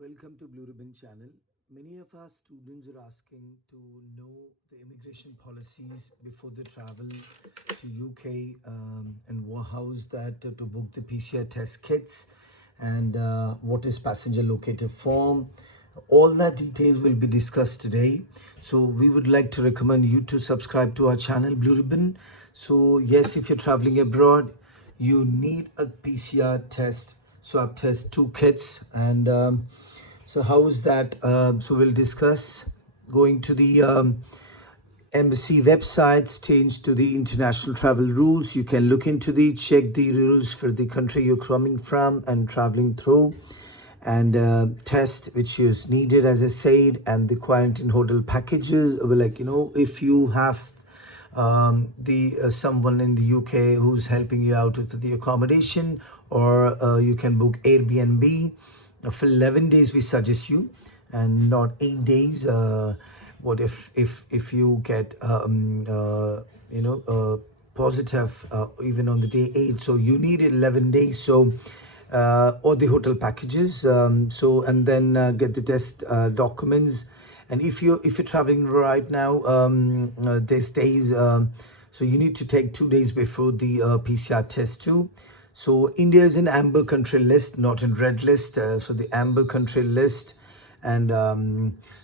Welcome to Blue Ribbon channel. Many of our students are asking to know the immigration policies before they travel to UK and how's that to book the PCR test kits and what is passenger locator form. All that details will be discussed today. So we would like to recommend you to subscribe to our channel Blue Ribbon. So yes, if you're traveling abroad, you need a PCR test, swab test, two kits, and so how is that? So we'll discuss going to the embassy websites, change to the international travel rules. You can look into the check the rules for the country you're coming from and traveling through, and test which is needed, as I said, and the quarantine hotel packages. Like if you have the someone in the UK who's helping you out with the accommodation, or you can book Airbnb for 11 days. We suggest you, and not 8 days. What if you get positive even on the day 8, so you need 11 days. So or the hotel packages, so and then get the test documents. And if you're traveling right now, these days, so you need to take 2 days before the PCR test too. So India is in amber country list, not in red list. So the amber country list, and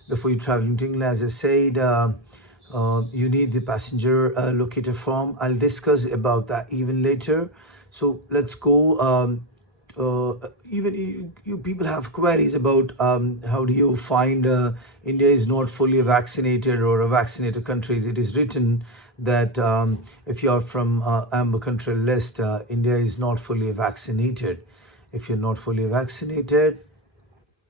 before you traveling to England, as I said, you need the passenger locator form. I'll discuss about that even later. So let's go. Even you people have queries about how do you find India is not fully vaccinated or a vaccinated countries. It is written that if you are from amber country list, India is not fully vaccinated. If you're not fully vaccinated,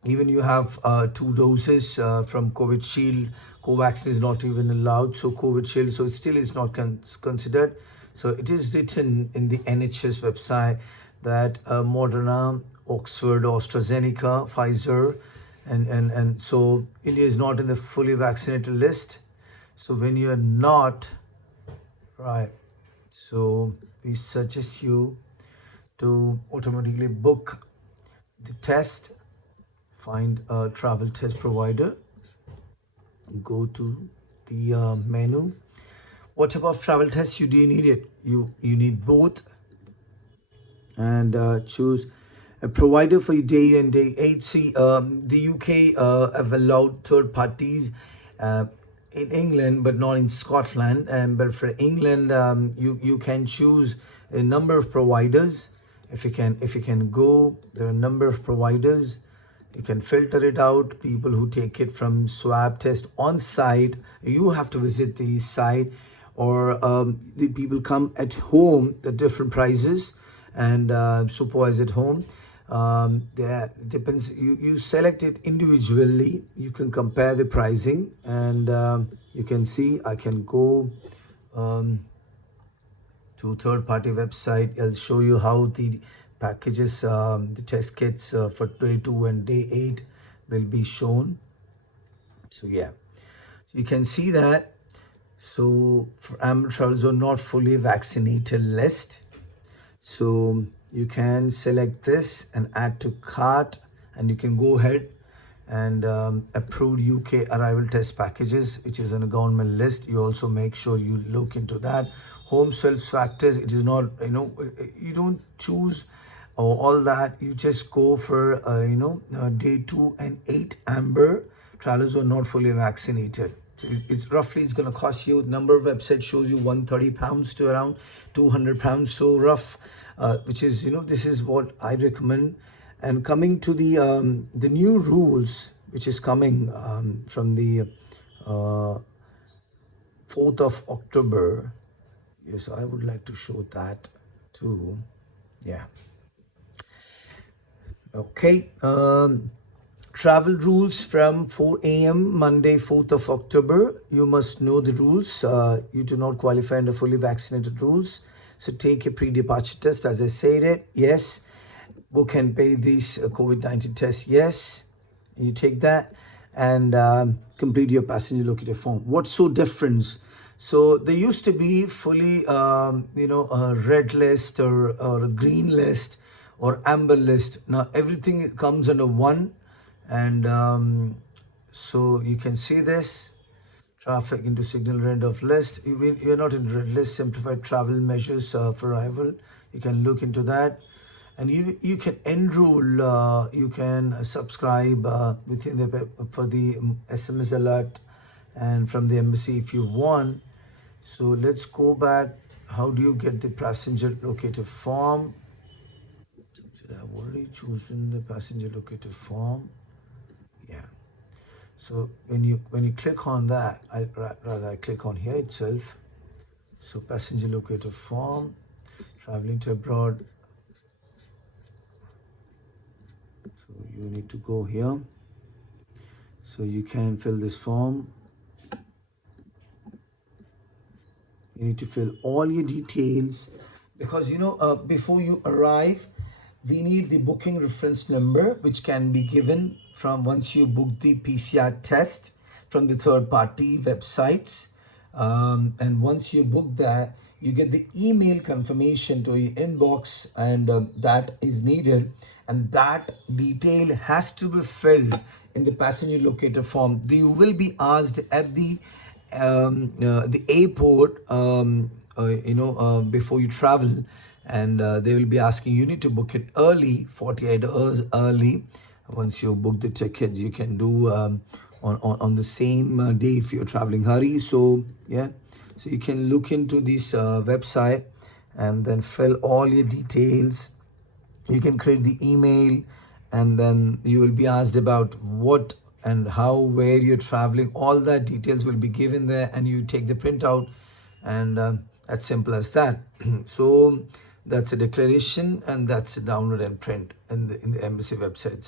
even you have 2 doses from COVID Shield, Covaxin is not even allowed. So COVID Shield, so it still is not considered. So it is written in the NHS website that Moderna, Oxford, AstraZeneca, Pfizer, and so India is not in the fully vaccinated list. So when you are not, right, so we suggest you to automatically book the test. Find a travel test provider, go to the menu. What type of travel test do you need it? You need both, and choose a provider for your day and day 8. See, the UK have allowed third parties uh, in England, but not in Scotland. And but for England, you can choose a number of providers. If you can go, there are a number of providers. You can filter it out. People who take it from swab test on site, you have to visit the site, or the people come at home. The different prices, and supervise at home. There depends. You select it individually. You can compare the pricing, and you can see. I can go to third party website. I'll show you how the packages, the test kits for day 2 and day 8 will be shown. So yeah, so you can see that. So for Amber Travel Zone not fully vaccinated list, so you can select this and add to cart, and you can go ahead and approved UK arrival test packages, which is on a government list. You also make sure you look into that. Home self factors, it is not, you don't choose all that. You just go for day 2 and 8 amber. Travelers are not fully vaccinated. So it's roughly, it's going to cost you, number of websites shows you 130 pounds to around 200 pounds. So rough, which is, this is what I recommend. And coming to the new rules, which is coming from the 4th of October. Yes, I would like to show that too. Yeah. Okay. Travel rules from 4 a.m. Monday, 4th of October. You must know the rules. You do not qualify under fully vaccinated rules. So take a pre-departure test, as I said it. Yes. Book and pay these COVID-19 tests. Yes. You take that, and complete your passenger locator form. What's so different? So there used to be fully, a red list, or a green list, or amber list. Now everything comes under one, And so you can see this traffic into signal red of list. You're not in red list. Simplified travel measures for arrival. You can look into that, and you can enroll. You can subscribe within the for the SMS alert, and from the embassy if you want. So let's go back. How do you get the passenger locator form? I've already chosen the passenger locator form. Yeah. So when you click on that, rather I click on here itself. So passenger locator form, traveling to abroad. So you need to go here. So you can fill this form. You need to fill all your details because before you arrive, we need the booking reference number, which can be given from once you book the PCR test from the third party websites. And once you book that, you get the email confirmation to your inbox, and that is needed. And that detail has to be filled in the passenger locator form. You will be asked at the airport, before you travel, and they will be asking you need to book it early, 48 hours early. Once you book the ticket, you can do on the same day if you're traveling hurry. So yeah, so you can look into this website and then fill all your details. You can create the email, and then you will be asked about what and how, where you're traveling. All that details will be given there, and you take the printout, and as simple as that. So that's a declaration, and that's a download and print in the embassy website.